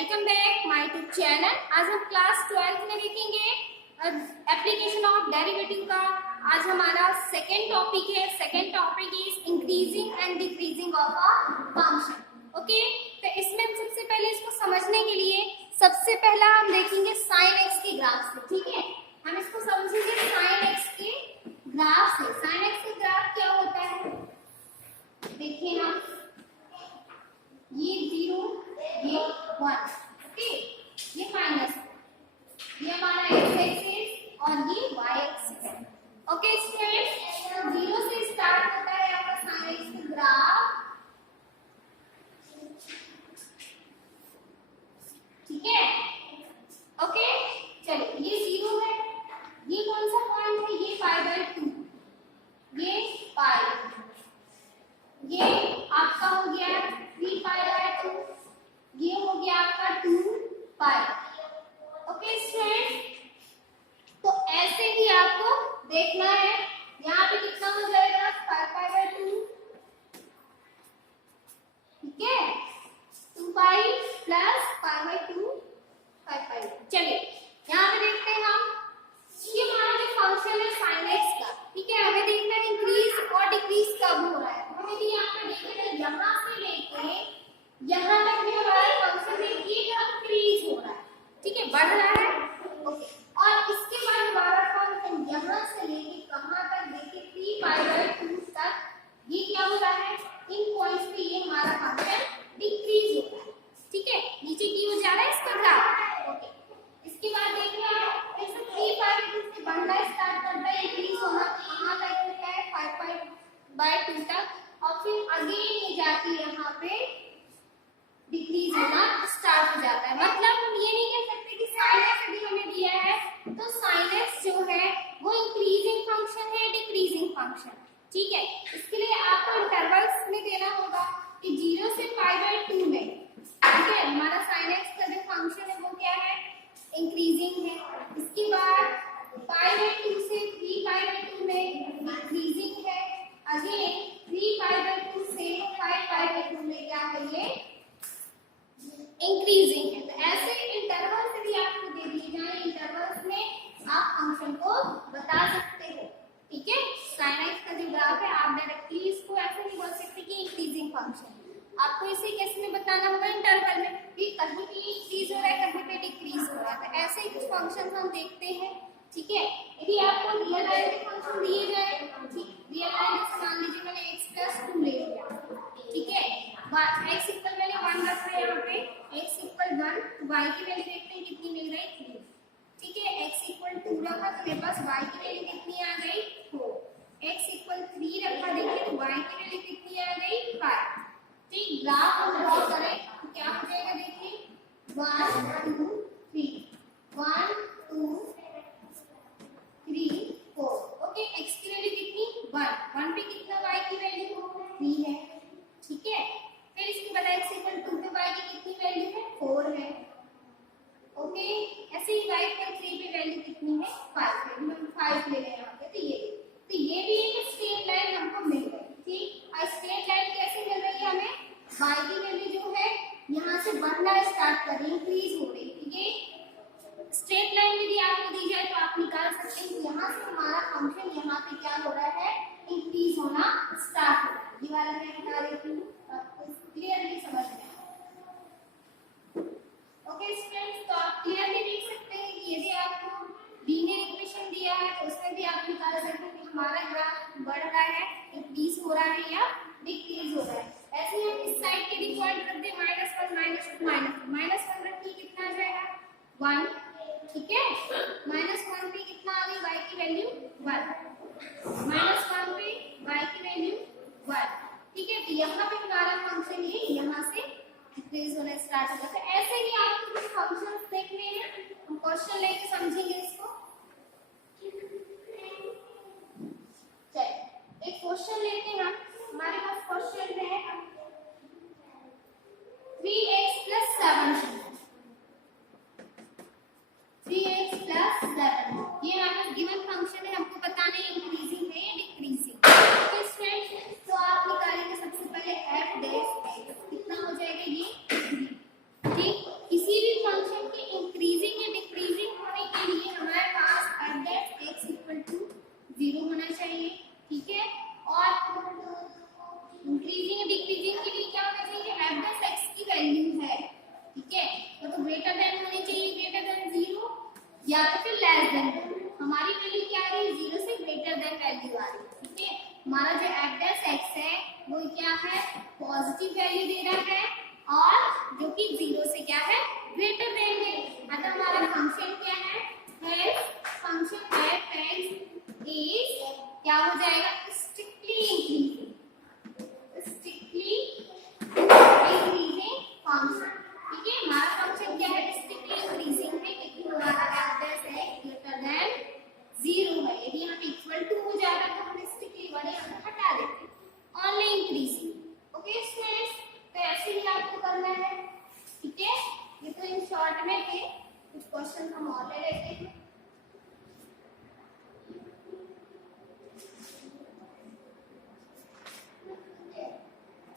Welcome back my YouTube channel. आज हम class 12th में देखेंगे एप्लीकेशन ऑफ डेरिवेटिव का। आज हमारा सेकेंड टॉपिक है। Second topic is increasing and decreasing of a function. Okay, तो इसमें सबसे पहले इसको समझने के लिए सबसे पहला हम देखेंगे साइन एक्स के ग्राफ से। ठीक है, हम इसको समझेंगे साइन एक्स के ग्राफ से। साइन एक्स के ग्राफ क्या होता है, देखिए हम, ये 0 ये 1, ओके, ये माइनस, ये हमारा एक्स एक्सिस और ये वाई एक्सिस। ओके स्टूडेंट्स, 0 से स्टार्ट होता है आपका साइन एक्स का ग्राफ। ठीक है, ओके, चलिए ये 0 है, ये कौन सा पॉइंट है, ये π/2, ये पाई, ये आपका हो गया 3π/2, ये हो गया आपका 2π। ओके स्टूडेंट, तो ऐसे ही आपको देखना है। यहाँ पे कितना हो जाएगा 5π/2, ठीक है, 2π प्लस π/2 5π। चलिए यहाँ पे देखते हैं हम, ये हमारा जो फंक्शन है साइन एक्स का, ठीक है, हमें देखना है इंक्रीज और डिक्रीज कब हो रहा है। हमें भी यहाँ पे देखना है, यहाँ से लेके यहाँ तक भी हमारा फंक्शन देखिए इंक्रीज हो रहा है, ठीक है, बढ़ रहा है। ओके, और इसके बाद हमारा फंक्शन यहाँ से लेके कहाँ तक, देखिए 3π/2 तक, ये क्या हो रहा है, इन पॉइंट्स पे ये हमारा फंक्शन डिक्रीज हो रहा है। ठीक है, नीचे की हो जा रहा है इसका ग्राफ। ओके, इसके बाद देखना है 3π/2 से बढ़ना स्टार्ट करता है, इंक्रीज होना, कहाँ तक होता है 5π/2 तक, और फिर अगेन ये जाके यहाँ पे डिक्रीज होना स्टार्ट हो जाता है। मतलब हम ये नहीं कह सकते कि साइन एक्स यदि हमें दिया है तो साइन एक्स जो है वो इंक्रीजिंग फंक्शन है, डिक्रीजिंग फंक्शन। ठीक है, इसके लिए आपको इंटरवल्स में देना होगा कि 0 से π/2 में, ठीक है, हमारा साइन एक्स का जो फंक्शन है वो क्या है, इंक्रीजिंग है। इसके बाद π/2 से 3π/2 में डिक्रीजिंग है। अगेन 3π/2 से 5π/2 में क्या है, ये इंक्रीजिंग है। तो ऐसे इंटरवल्स यदि आपको दे दिए जाए, इंटरवल्स में आप फंक्शन को बता सकते हो। ठीक है, साइन एक्स का जो ग्राफ है, आप डायरेक्टली इसको ऐसे नहीं बोल सकते कि इंक्रीजिंग फंक्शन, आपको इसे कैसे में बताना होगा, इंटरवल में, कि कहीं पे इंक्रीज हो रहा है, कहीं पे डिक्रीज हो रहा है। तो ऐसे ही कुछ फंक्शन हम देखते हैं। ठीक है, यदि आपको रियल लाइन के फंक्शन दिए जाए, ठीक, रियल लाइन जैसे मान लीजिए मैंने x+2 ले लिया, ठीक है, x इक्वल मैंने 1 रखा है, यहाँ पे x इक्वल 1, तो y की वैल्यू देखते हैं कितनी मिल गई, 3। ठीक है, x इक्वल 2 रखा तो मेरे पास y की वैल्यू कितनी आ गई, 4। x इक्वल 3 रखा, देखिए तो y की वैल्यू कितनी आ गई, 5। ठीक, ग्राफ हम ड्रॉ करें तो क्या हो जाएगा, देखिए 1 2 3, 1 2 3 4। ओके, x की वैल्यू कितनी, 1 पे कितना y की वैल्यू 3 है। ठीक है, फिर इसके बाद x इक्वल 2 पे y की कितनी वैल्यू है, 4 है। ओके, ऐसे ही y इक्वल 3 पे वैल्यू कितनी है, 5 है। हम 5 ले रहे हैं यहाँ पे, तो ये भी एक स्ट्रेट लाइन हमको मिल गई। ठीक, और स्ट्रेट लाइन कैसे मिल रही है हमें, y की वैल्यू जो है यहाँ से बढ़ना स्टार्ट कर रही है, इंक्रीज हो रही है। ठीक है, स्ट्रेट लाइन यदि आपको दी जाए तो आप निकाल सकते हैं यहाँ से हमारा फंक्शन यहाँ पे क्या हो रहा है, इंक्रीज होना स्टार्ट हो रहा है। ये वाला मैं बता देती हूँ, आपको क्लियरली समझ में। ओके स्टूडेंट्स, तो आप क्लियरली देख सकते हैं कि यदि आपको लीनियर इक्वेशन दिया है तो उसमें भी आप निकाल सकते हैं कि हमारा ग्राफ बढ़ रहा है, इंक्रीज हो रहा है या डिक्रीज हो रहा है। ऐसे ही हम इस साइड के भी पॉइंट रख दें, -1 -2 -1 रखिए, कितना आ जाएगा 1। ठीक है, -1 पे कितना आ गई, y की वैल्यू 1, -1 पे y की वैल्यू 1। ठीक है, तो यहाँ पे हमारा फंक्शन ये यहाँ से इंक्रीज होना स्टार्ट होगा। तो ऐसे ही आपको कुछ फंक्शंस देखने हैं, हम क्वेश्चन लेके समझेंगे इसको। चलिए एक क्वेश्चन लेते हैं हम, हमारे पास क्वेश्चन है 3x + 7, 3x + 7, ये हमारा गिवन फंक्शन है, हमको बताना है इंक्रीजिंग है या डिक्रीजिंग। तो स्टूडेंट्स, तो आप निकालेंगे सबसे पहले f' कितना हो जाएगा, ये 3। ठीक, किसी एफ डैश एक्स है वो क्या है, पॉजिटिव वैल्यू दे रहा है और जो कि 0 से क्या है, ग्रेटर देन है। मतलब हमारा फंक्शन क्या है, फंक्शन एफ एक्स इज क्या हो जाएगा, strictly increasing, strictly increasing function. ठीक है, हमारा फंक्शन क्या है, स्ट्रिक्टली इंक्रीजिंग है क्योंकि हमारा F dash x greater than 0 है। यदि हम इक्वल टू हो जाता तो हम स्ट्रिक्टली वाले यहाँ पे हटा देते, ओनली इंक्रीजिंग। ओके स्टूडेंट्स, तो ऐसे ही आपको करना है। ठीक है, ये तो इन शॉर्ट में थे, कुछ क्वेश्चन हम और ले लेते हैं।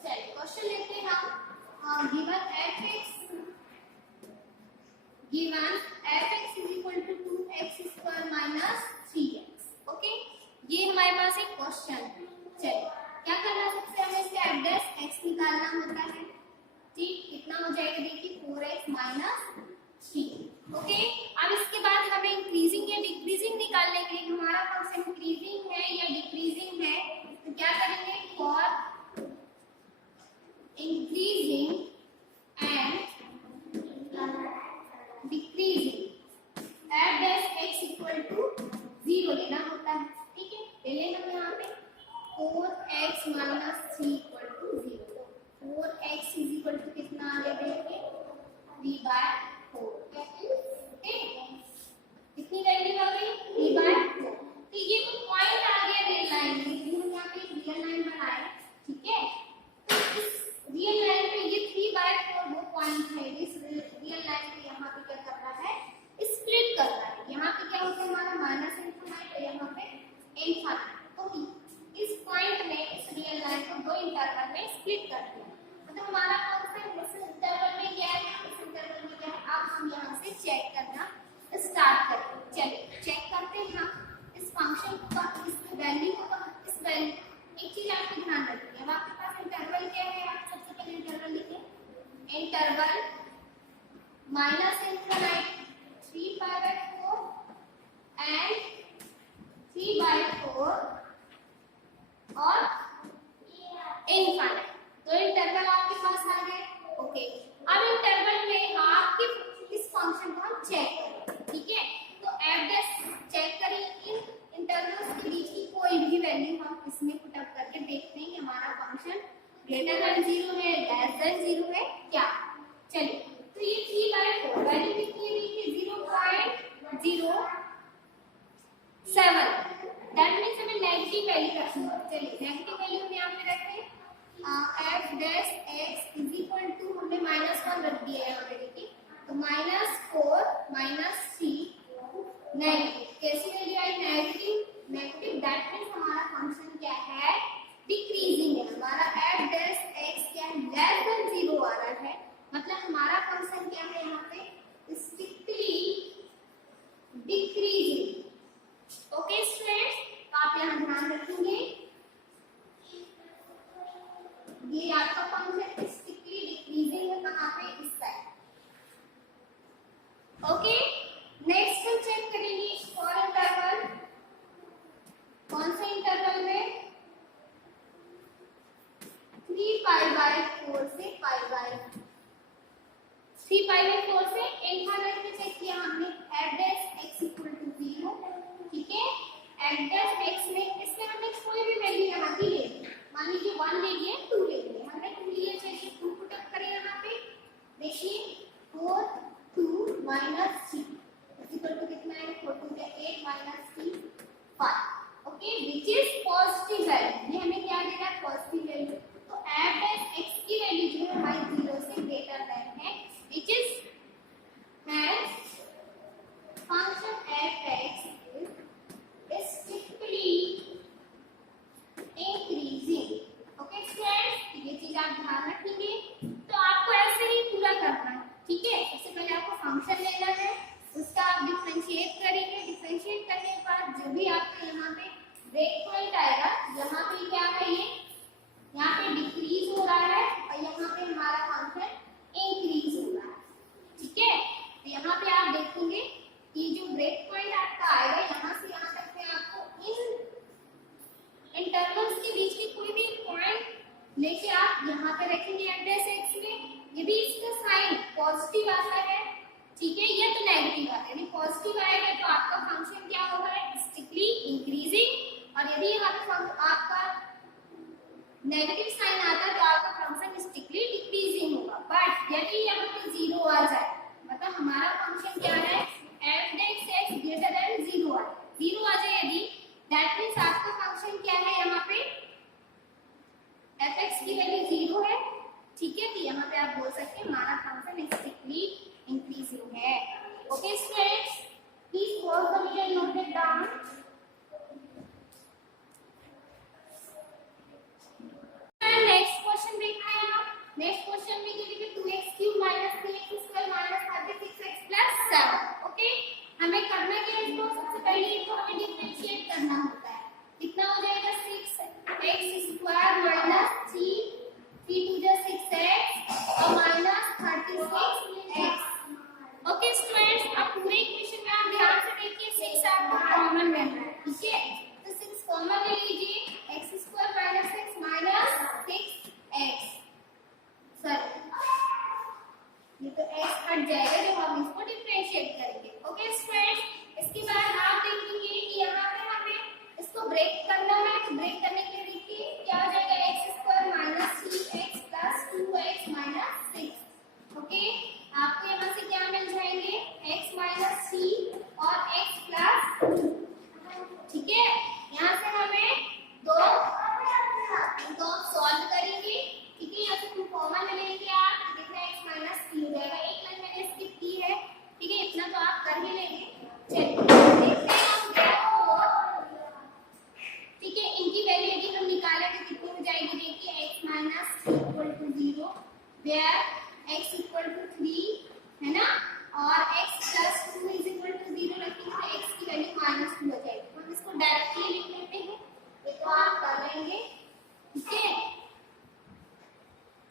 चलिए क्वेश्चन लेते हैं हम। Given F X is equal to 2x square minus 3x। Okay, ये हमारे पास एक क्वेश्चन है। चलिए क्या करना है, सबसे हमें इसका एफ डैश एक्स निकालना होता है। ठीक, कितना हो जाएगा, देखिए 4x माइनस 3। ओके, अब इसके बाद हमें इंक्रीजिंग या डिक्रीजिंग निकालने के लिए, हमारा फंक्शन इंक्रीजिंग है या डिक्रीजिंग है, तो क्या करेंगे, for increasing and decreasing f dash x equal to 0 लेना होता है। ठीक है, ले लेना हम यहाँ पे 4x minus 3 equal to 0। 4x is equal to कितना ले देंगे, 3/4। ओके, कितनी वैल्यू आ गई, 3/4। तो ये तो पॉइंट आ गया रियल लाइन में, हम यहाँ पे रियल लाइन बनाए। ठीक है, रियल लाइन पे ये 3/4 वो पॉइंट है, इस रियल लाइन पे यहाँ पे क्या करना है, स्प्लिट करना है। यहाँ पे क्या होता है, हमारा माइनस इनफिनिट और यहाँ पे इनफिनिट। तो इस पॉइंट में इस रियल लाइन को दो इंटरवल में स्प्लिट कर दिया। मतलब हमारा फंक्शन इस इंटरवल में क्या है, इस इंटरवल में क्या है, अब हम यहाँ से चेक करना स्टार्ट करते हैं। चलिए चेक करते हैं हम इस फंक्शन का, इस वैल्यू को, इस वैल्यू। एक चीज आपको ध्यान रखिए, अब आपके पास इंटरवल क्या है, आप सबसे पहले इंटरवल लिखिए, इंटरवल माइनस इनफिनिट 3/4 एंड 3/4 और इनफिनिट। तो इंटरवल आपके पास आ गए। ओके, अब इंटरवल में आपके इस फंक्शन को हम चेक करें। ठीक है, तो एफ डैश चेक करें, इन इंटरवल्स के बीच की कोई भी वैल्यू हम इसमें पुट अप करके देखते हैं कि हमारा फंक्शन ग्रेटर देन 0 है, लेस देन 0 है क्या। चलिए, तो ये 3/4 वैल्यू कितनी है, देखिए 0.07। दैट मींस हमें नेगेटिव वैल्यू रखनी है। चलिए नेगेटिव वैल्यू हम यहाँ पे रखते हैं, F dash X is equal to, हमने -1 रख दिया है यहाँ पे। देखिए तो -4 -3 नेगेटिव, कैसी value I, negative. That means हमारा फंक्शन क्या है, डिक्रीजिंग है। हमारा एफ डैश एक्स क्या है, लेस देन 0 आ रहा है। मतलब हमारा फंक्शन क्या है, यहाँ पे स्ट्रिक्टली डिक्रीजिंग। ओके स्टूडेंट्स, तो आप यहाँ ध्यान रखेंगे, ये आपका फंक्शन स्ट्रिक्टली डिक्रीजिंग है, कहाँ पे, इस साइड। ओके, नेक्स्ट हम चेक करेंगे फॉर इंटरवल, कौन से इंटरवल में, 3π/4 से π/4 से इनफिनिट में चेक किया हमने, F dash X equal to 0। ठीक है, एफ डैश एक्स में इसमें हमने कोई भी वैल्यू यहाँ की ले ली, मान लीजिए 1 ले लिए, 2 ले लिए, हमने 2 लिए, चलिए 2 पुट अप करें यहाँ पे। देखिए 4 2 -3 इक्वल टू कितना है, 4 2 8 -3 5। Okay, which is positive value, ये हमें क्या देगा, पॉजिटिव वैल्यू। तो एफ डैश एक्स की वैल्यू जो है हमारी 0 से ग्रेटर देन है, which is hence function f x is strictly increasing। Okay students, ये चीज आप ध्यान रखेंगे। तो आपको ऐसे ही पूरा करना है। ठीक है, सबसे पहले आपको फंक्शन लेना है, उसका आप डिफरेंशिएट करेंगे, डिफरेंशिएट करने के बाद जो भी आपको यहाँ ठीक है, ये तो नेगेटिव है, यदि पॉजिटिव आएगा तो आपका फंक्शन क्या होगा, स्ट्रिक्टली इंक्रीजिंग, और यदि यहाँ पे आपका नेगेटिव साइन आता है तो आपका फंक्शन स्ट्रिक्टली डिक्रीजिंग होगा। बट यदि यहाँ पे जीरो आ जाए, मतलब हमारा फंक्शन क्या है, f(x) ग्रेटर देन जीरो आ जाए, जीरो आ जाए यदि, दैट मीन्स आपका फंक्शन क्या है, यहाँ पे fx की वैल्यू जीरो है, ठीक है, तो यहाँ पे आप बोल सकते हैं हमारा फंक्शन स्ट्रिक्टली इंक्रीजिंग है। Okay students, please pause the video and note it down. Next question देखना है आप। नेक्स्ट क्वेश्चन में ये देखिए 2x³ - 3x² - 36x + 7। ओके, हमें करना क्या है, इसको सबसे पहले तो हमें डिफरेंशिएट करना होता है। कितना हो जाएगा, 6x² - 3 2 जा 6x और -36x। ओके स्टूडेंट्स, अब पूरे इक्वेशन में आप ध्यान से देखिए, 6 आपको कॉमन लेना है, ठीक है, तो 6 कॉमन ले लीजिए, x² - 6 - 6x, सॉरी ये तो x हट जाएगा जब हम इसको डिफरेंशिएट करेंगे। ओके स्टूडेंट्स, इसके बाद आप देखेंगे कि यहाँ पे हमें इसको ब्रेक करना है, तो ब्रेक करने के लिए देखिए क्या हो जाएगा, x² - 3x + 2x - 6। ओके, आपको यहाँ से क्या मिल जाएंगे, x - 3 और x + 2, ठीक है, यहाँ से हमें दो सॉल्व करेंगे, ठीक है, यहाँ से तुम कॉमन ले लेंगे आप, देखना x - 3 हो जाएगा, एक लाइन मैंने स्किप की है, ठीक है, इतना तो आप कर ही लेंगे। चलिए देखते हैं हम क्या, ठीक है, इनकी वैल्यू यदि हम निकालें तो कितनी हो जाएगी, देखिए x - 3 = 0, वेयर x = 3 है ना, और x + 2 = 0 रखेंगे तो x की वैल्यू -2 हो जाएगी। हम इसको डायरेक्टली लिख लेते हैं, ये तो आप कर लेंगे, ठीक है,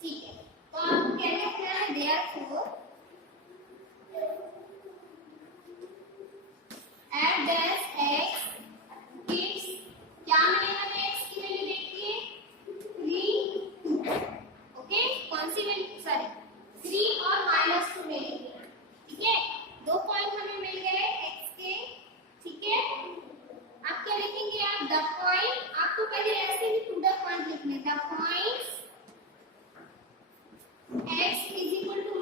ठीक है, तो आप क्या लिखना है, therefore f dash x gives, क्या मिलेगा, x की वैल्यू देखिए 3, ओके, कौन सी वैल्यू, सॉरी 3 और -2 मिलेगी, ठीक है, 2 पॉइंट हमें मिल गए x के, ठीक है, आप क्या लिखेंगे, आप द पॉइंट, आपको पहले ऐसे ही टू द पॉइंट लिखने, द पॉइंट्स x = -2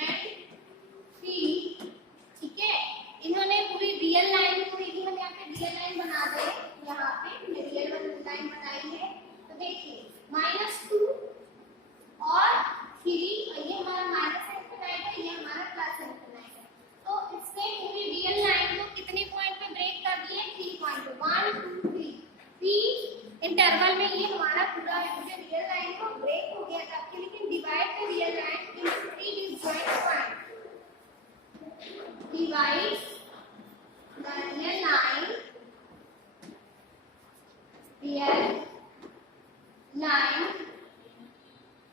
and 3, ठीक है, इन्होंने पूरी रियल लाइन को, यदि हम यहाँ पे रियल लाइन बना दे, यहाँ पे हमने रियल लाइन बनाई है, तो देखिए -2 और 3, ये हमारा -∞ है, ये हमारा +∞ है, तो इसने पूरी रियल लाइन को कितने पॉइंट पे ब्रेक कर दिए, 3 पॉइंट पे, 1 2 3, 3 इंटरवल में ये हमारा पूरा जो रियल लाइन को ब्रेक हो गया था, लेकिन divide the real line into 3 disjoint point, divide the real line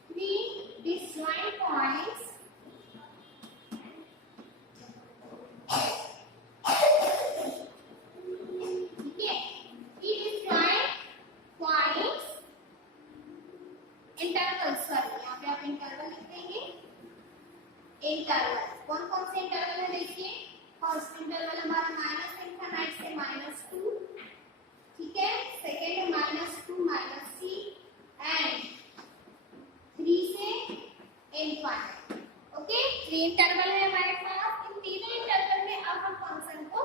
three disjoint points, ठीक है, three disjoint points interval, sorry यहाँ पे आप इंटरवल लिख देंगे, इंटरवल कौन कौन से इंटरवल है, देखिए फर्स्ट इंटरवल हमारा -∞ से -2, ठीक है, सेकेंड है -2 -3 एंड 3 से ∞। ओके, 3 इंटरवल है हमारे पास, इन तीनों इंटरवल में अब हम फंक्शन को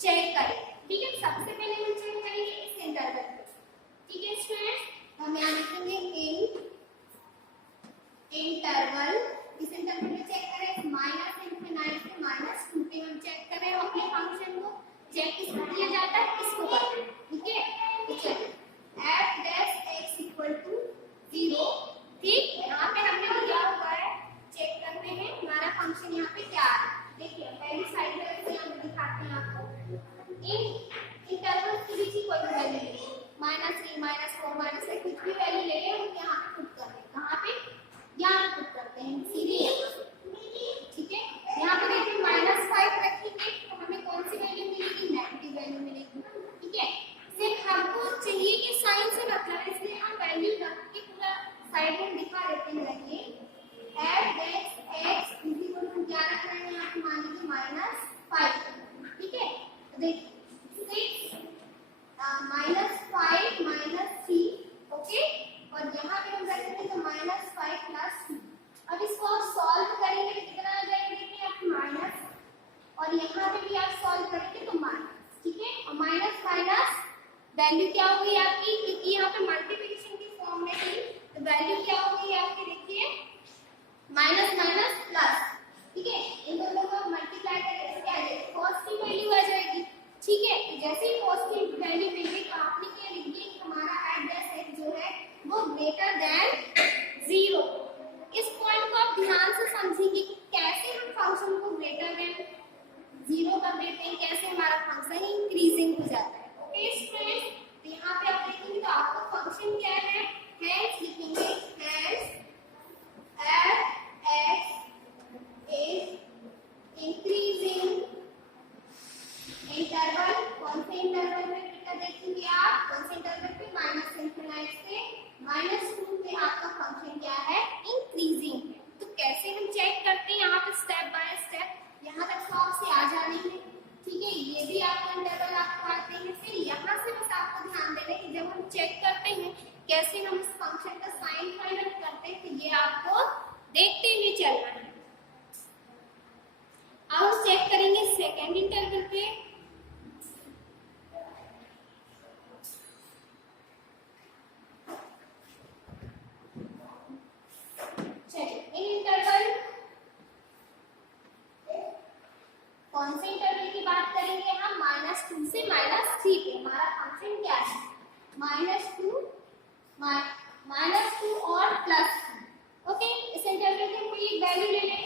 चेक करेंगे, ठीक है, सबसे पहले हम चेक करेंगे इस इंटरवल को, ठीक है स्टूडेंट्स, हम यहाँ लिखेंगे इन इंटरवल, इस इंटरवल में चेक करें, -∞ से -2 पे हम चेक करें, अपने फंक्शन को चेक किसको किया जाता है, इसको करते हैं, ठीक है, तो चलिए f dash x = 0, ठीक, यहाँ पे हमने दिया हुआ है, चेक करते हैं हमारा फंक्शन यहाँ पे क्या है, देखिए पहली साइड से हम दिखाते हैं आपको, इन इंटरवल के बीच ही कोई वैल्यू ले, -3 -4 -6 कुछ भी वैल्यू ले लें, हम यहाँ पे पुट कर दें, कहाँ पे, यहाँ पे पुट करते हैं सीधे, ठीक है, यहाँ पे देखिए -5 रखेंगे तो हमें कौन सी वैल्यू मिलेगी, नेगेटिव वैल्यू मिलेगी, ठीक है, सिर्फ हमको चाहिए कि साइन से मतलब है, इसलिए हम वैल्यू रख के पूरा साइड में दिखा देते हैं, देखिए f dash x = क्या रख रहे हैं यहाँ वैल्यू ले लें।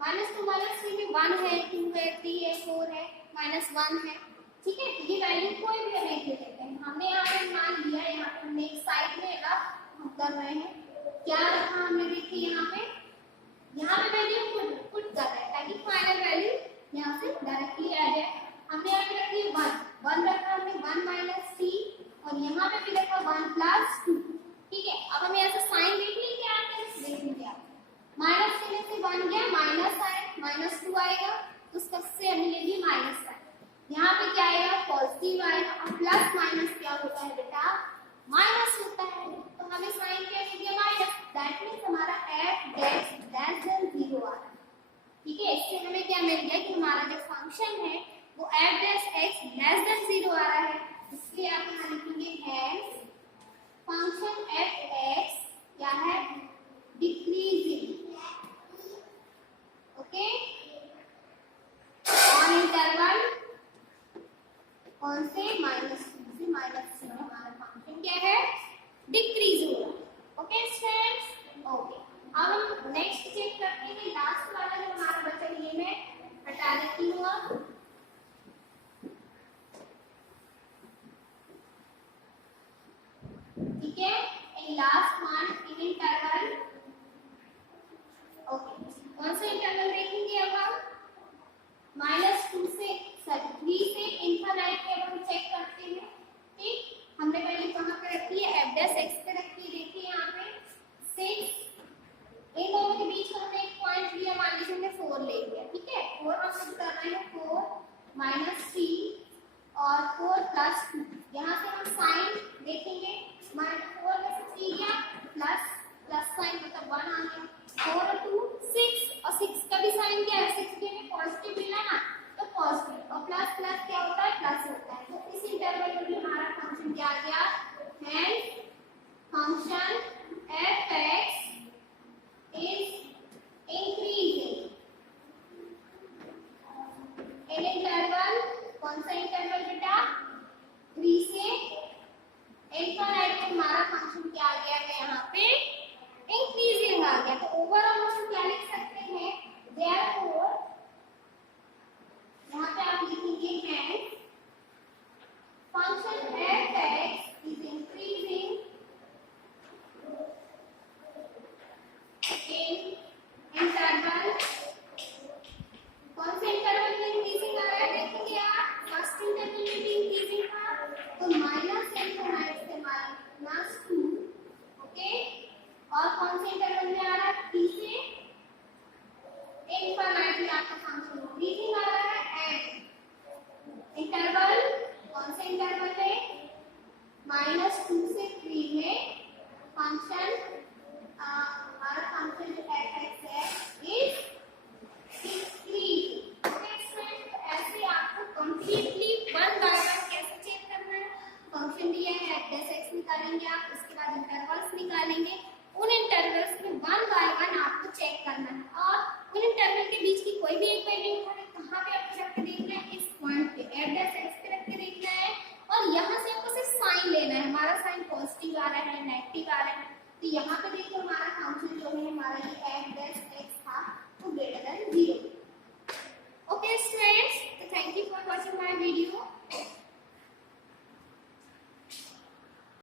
-2 में 1 है, 2 है, 3 है, 4 है, -1 है, ठीक है। ये वैल्यू कोई भी हमें दे देते हैं। हमने यहाँ पे मान लिया, यहाँ पे हमने एक साइड में हम कर रहे हैं, क्या रखा हमने, देखिए यहाँ पे वैल्यू पुट कर रहे हैं ताकि फाइनल वैल्यू यहाँ से डायरेक्टली आ जाए। हमने यहाँ पे रखी 1 रखा हमने 1 - 3 और यहाँ पे भी रखा 1 + 2, ठीक है। अब हमें ऐसा साइन देख लीजिए, क्या आता है देख लीजिए आप, माइनस से 1 गया, माइनस आए, -2 आएगा तो उसका से हमें ये भी माइनस आए, यहाँ पे क्या आएगा पॉजिटिव आएगा। और प्लस माइनस क्या होता है बेटा, माइनस होता है, तो हमें साइन क्या दे दिया माइनस, दैट मींस हमारा f(0) आ रहा है, ठीक है। इससे हमें क्या मिल गया कि हमारा जो फंक्शन है वो f(x)<0 आ रहा है, इसलिए आप यहाँ लिखेंगे हैंस फंक्शन f(x) क्या है, डिक्रीजिंग, ओके, ऑन इंटरवल कौन से -2 से -3 हमारा फंक्शन क्या है, डिक्रीज हो रहा है, ओके स्टूडेंट्स, ओके। अब हम नेक्स्ट चेक करते हैं, लास्ट वाला जो हमारा बचा ये मैं हटा देती हूँ अब, ठीक है। In last one in interval, okay, कौन सा इंटरवल देखेंगे अब हम, -2 से 3 से इनफाइनाइट पे हम चेक करते हैं, ठीक। हमने पहले कहाँ पे रखी है, f(x) पे रखी है, देखिए यहाँ पे 6, इन दोनों के बीच का हमने एक पॉइंट लिया, मान लीजिए हमने 4 ले लिया, ठीक है। 4 हम सब कर रहे हैं 4 - 3 और 4 + 2, यहाँ से हम साइन देखेंगे, -4 में से 3 गया, प्लस साइन मतलब 1 आ गया, 4 और 2 6 और 6 का भी साइन क्या है, 6 के में पॉजिटिव मिला ना, तो पॉजिटिव, और प्लस प्लस क्या होता है, प्लस होता है। तो इस इंटरवल में भी हमारा फंक्शन क्या आ गया, hence function f(x) is increasing in interval, कौन सा इंटरवल बेटा, 3 से इनफाइनाइट में हमारा फंक्शन क्या आ गया है, यहाँ पे इंक्रीजिंग आ गया। तो ओवरऑल हम क्या लिख सकते हैं, therefore यहाँ पे आप लिखेंगे hence function f(x) is increasing in interval, कौन से इंटरवल में इंक्रीजिंग आ रहा है, देखेंगे आप फर्स्ट इंटरवल में भी इंक्रीजिंग था, तो -∞ से -2, ओके, और कौन से इंटरवल में आ रहा है, 3 से इनफाइनाइट में आपका फंक्शन इंक्रीजिंग आ रहा है, एंड इंटरवल कौन से इंटरवल में, -2 से 3 में फंक्शन हमारा फंक्शन जो f(x) है इज डिक्रीजिंग, ओके। ऐसे आपको कंप्लीटली 1 बाय 1 कैसे चेक करना है, फंक्शन दिया है f(x) निकालेंगे आप, उसके बाद इंटरवल्स निकालेंगे, उन इंटरवल्स में 1 बाय 1 आपको चेक करना है, और उन इंटरवल के बीच की कोई भी एक वैल्यू उठाने, कहाँ पे आपको रख के देखना है, इस पॉइंट पे f(x) पे रख के देखना है, और यहाँ से आपको सिर्फ साइन लेना है, हमारा साइन पॉजिटिव आ रहा है, नेगेटिव आ रहा है, तो यहाँ पे देखो हमारा फंक्शन जो है हमारा ये f(x) था वो > 0